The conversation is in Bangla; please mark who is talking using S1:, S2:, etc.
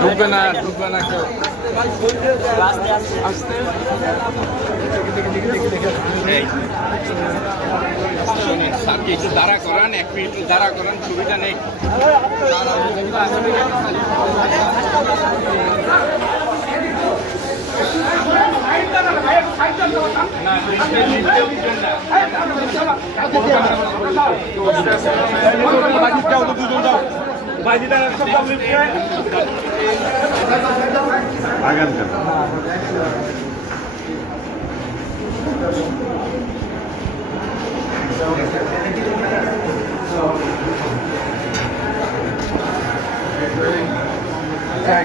S1: ঢুকবে না ঢুকবে না একটু দাঁড়া করান এক মিনিট দাঁড়া করান সুবিধা নেই
S2: আগান কেন
S3: काय